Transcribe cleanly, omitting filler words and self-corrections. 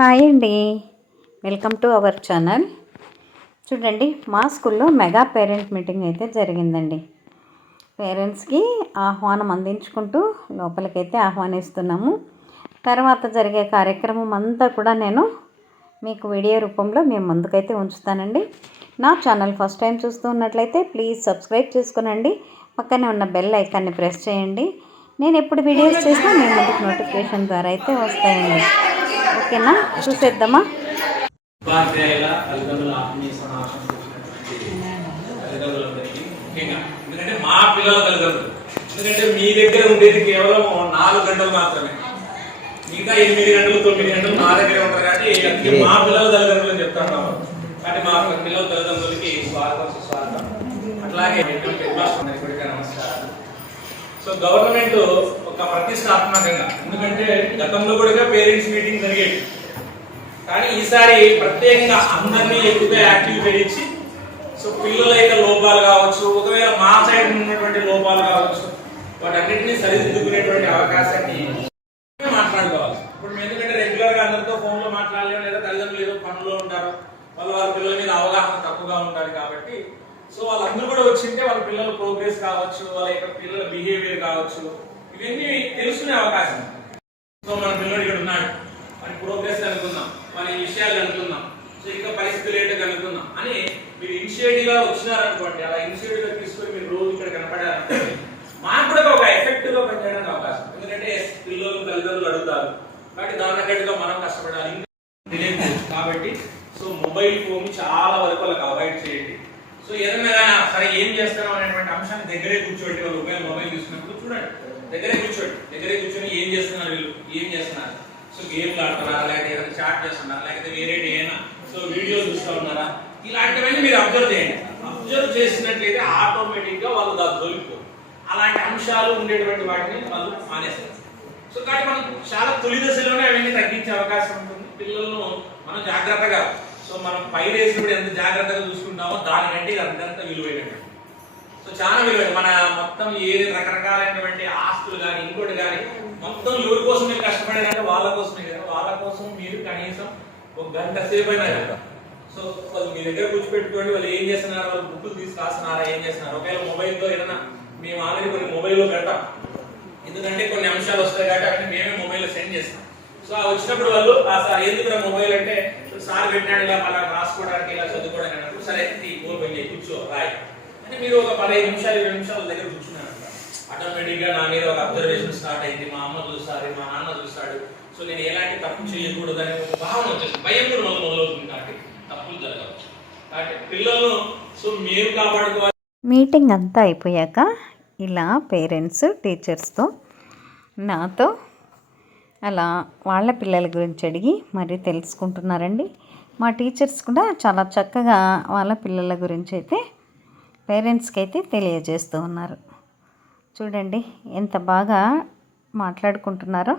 Hi అండి, welcome to our channel. చూడండి, మా స్కూల్లో మెగా పేరెంట్ మీటింగ్ అయితే జరిగిందండి. పేరెంట్స్కి ఆహ్వానం అందించుకుంటూ లోపలికైతే ఆహ్వానిస్తున్నాము. తర్వాత జరిగే కార్యక్రమం అంతా కూడా నేను మీకు వీడియో రూపంలో మేము ముందుకైతే ఉంచుతానండి. నా ఛానల్ ఫస్ట్ టైం చూస్తూ ఉన్నట్లయితే ప్లీజ్ సబ్స్క్రైబ్ చేసుకునండి. పక్కనే ఉన్న బెల్ ఐకాన్ని ప్రెస్ చేయండి. నేను ఎప్పుడు వీడియోస్ చేసినా మీ ముందుకు నోటిఫికేషన్ ద్వారా అయితే వస్తాయండి. ఓకేనా, చూసేద్దామా. ఎందుకంటే మా పిల్లల తల్లిదండ్రులు, ఎందుకంటే మీ దగ్గర ఉండేది కేవలం 4 గంటలు మాత్రమే, మిగతా 8 గంటలు 9 గంటలు మా దగ్గరే ఉంటారు. కాబట్టి మా పిల్లల తల్లిదండ్రులు అని చెప్తాను కాబట్టి మా పిల్లల తల్లిదండ్రులకి స్వాగతం సుస్వాగతం. అట్లాగే నమస్కారం. సో గవర్నమెంట్ ఒక ప్రతిష్టాత్మకంగా, ఎందుకంటే గతంలో కూడా పేరెంట్స్ మీటింగ్ జరిగేది, కానీ ఈసారి ప్రత్యేకంగా అందరినీ ఎక్కువగా యాక్టివ్ చేయించి సో పిల్లల యొక్క లోపాలు కావచ్చు, ఒకవేళ మా సైడ్ ఉన్నటువంటి లోపాలు కావచ్చు, వాటన్నిటినీ సరిదిద్దుకునేటువంటి అవకాశాన్ని మాట్లాడుకోవాలి. ఇప్పుడు మేము ఎందుకంటే రెగ్యులర్ గా అందరితో ఫోన్ లో మాట్లాడలేము, లేదా తల్లిదండ్రులు ఏదో పనుల్లో ఉంటారు, వాళ్ళ పిల్లల మీద అవగాహన తక్కువగా ఉంటుంది. కాబట్టి సో వాళ్ళందరూ కూడా వచ్చింటే వాళ్ళ పిల్లల ప్రోగ్రెస్ కావచ్చు, వాళ్ళ యొక్క పిల్లల బిహేవియర్ కావచ్చు, ఇవన్నీ తెలుసుకునే అవకాశం. సో మన పిల్లడు ఇక్కడ ఉన్నాడు, మన ప్రోగ్రెస్ కనుక్కుందాం, మన విషయాలు కనుక్కుందాం, సో ఇంకా పరిస్థితులు ఏంటో కనుక్కుందాం అని మీరు ఇనిషియేటివ్ గా వచ్చినారనుకోండి. అలా ఇనిషియేటివ్ గా తీసుకొని మీరు రోజు ఇక్కడ కనపడారనుకోండి, మాకు కూడా ఒక ఎఫెక్టివ్ గా పనిచేయడానికి అవకాశం. ఎందుకంటే పిల్లలు తల్లిదండ్రులు అడుగుతారు, కాబట్టి దాని తగ్గట్టుగా మనం కష్టపడాలి. తెలియదు కాబట్టి సో మొబైల్ ఫోన్ చాలా వరకు వాళ్ళకి అవాయిడ్ చేయండి. సో ఏదైనా సరే ఏం చేస్తారో అనేటువంటి అంశాన్ని దగ్గరే కూర్చోండి. వాళ్ళు ఉపయోగం మొబైల్ చూసినప్పుడు చూడండి, దగ్గరే కూర్చొని ఏం చేస్తున్నారు వీళ్ళు, ఏం చేస్తున్నారు, సో గేమ్లు ఆడుతున్నారా, లేకపోతే ఏదైనా చాట్ చేస్తున్నారా, లేకపోతే వేరే ఏమైనా సో వీడియో చూస్తూ ఉన్నారా, ఇలాంటివన్నీ మీరు అబ్జర్వ్ చేయండి. అబ్జర్వ్ చేసినట్లయితే ఆటోమేటిక్ గా వాళ్ళు దొరికిపోరు. అలాంటి అంశాలు ఉండేటువంటి వాటిని వాళ్ళు మానేస్తారు. సో కాబట్టి మనం చాలా తొలి దశలోనే అవన్నీ తగ్గించే అవకాశం ఉంటుంది. పిల్లలను మనం జాగ్రత్తగా, సో మనం పైరు వేసినప్పుడు ఎంత జాగ్రత్తగా చూసుకుంటామో దానికంటే ఇది అంతంత విలువైనటువంటి, సో చాలా విలువైన మన మొత్తం ఏది రకరకాలైనటువంటి ఆస్తులు కానీ ఇంకోటి కానీ మొత్తం ఎవరి కోసం మీరు కష్టపడారంటే వాళ్ళ కోసమే కదా. వాళ్ళ కోసం మీరు కనీసం 1 గంట సేపు అయినా కదా, సో వాళ్ళు మీ దగ్గర కూర్చోపెట్టుకోండి. వాళ్ళు ఏం చేస్తున్నారు, వాళ్ళు బుక్కులు తీసి రాస్తున్నారా, ఏం చేస్తున్నారు. ఒకవేళ మొబైల్తో ఏదైనా మేము ఆల్రెడీ కొన్ని మొబైల్లో పెడతాం, ఎందుకంటే కొన్ని అంశాలు వస్తాయి కాబట్టి అవన్నీ మేమే మొబైల్లో సెండ్ చేస్తాం. సో ఆ వచ్చినప్పుడు వాళ్ళు సార్ ఎందుకు మొబైల్ అంటే సార్ పెట్టినాడు ఇలా అలా రాసుకోవడానికి ఇలా చదువుకోవడానికి అన్నప్పుడు సరే కూర్చో రాయి అంటే మీరు ఒక 15 నిమిషాలు 20 నిమిషాల దగ్గర కూర్చున్నారు, ఆటోమేటిక్ గా నా మీద ఒక అబ్జర్వేషన్ స్టార్ట్ అయింది. మా అమ్మ చూస్తాడు, మా నాన్న చూస్తాడు, సో నేను ఎలాంటి తప్పు చేయకూడదు అనే ఒక భావన వచ్చేసి భయం కూడా మొదలవుతుంది. కాబట్టి తప్పులు జరగవచ్చు. కాబట్టి పిల్లలను సో మీరు కాపాడుకోవాలి. మీటింగ్ అంతా అయిపోయాక ఇలా పేరెంట్స్ టీచర్స్తో నాతో అలా వాళ్ళ పిల్లల గురించి అడిగి మరీ తెలుసుకుంటున్నారండి. మా టీచర్స్ కూడా చాలా చక్కగా వాళ్ళ పిల్లల గురించి అయితే పేరెంట్స్కి అయితే తెలియజేస్తూ ఉన్నారు. చూడండి ఎంత బాగా మాట్లాడుకుంటున్నారో.